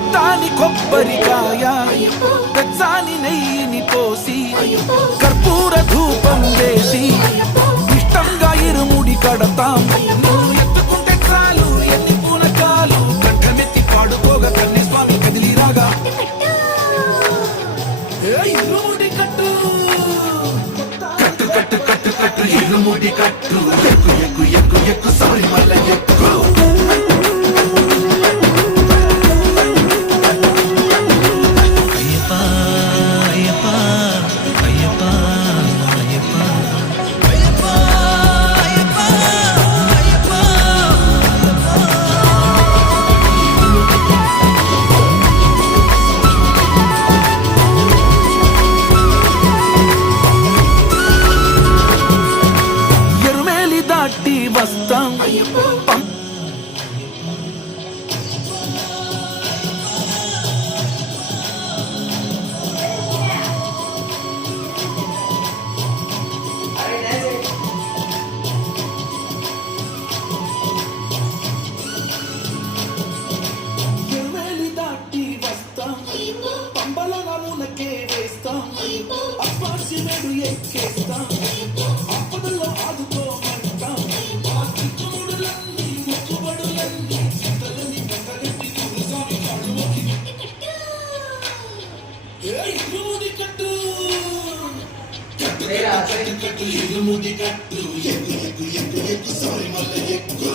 కొత్తాని కొబ్బరికాయ పెచ్చాని నెయ్యిని పోసి కర్పూర ధూపం వేసి ఇష్టంగా ఇరుముడి కడతాం. నువ్వు ఎత్తుకుంటే చాలు ఎన్ని పూనకాలు కట్టమెత్తి పాడుకోగా కన్యస్వామి కదిలిరాగా ఇరుముడి కట్టు కట్టు కట్టు కట్టు కట్టు ఇరుముడి కట్టు ఎక్కు ఎక్కు ఎక్కు ఎక్కు సారి మల్ల ఎక్కు వస్తాం ఎరువేలి దాటి వస్తాం పంబల నమునకే వేస్తాం అప్పాసి మెడు ఎక్కేస్తాం ఆపదల్లో ఆదుకో ఇరుముడి కట్టు ఎక్కు ఎక్కు ఎక్కు ఎక్కు సారి మల్ల ఎక్కు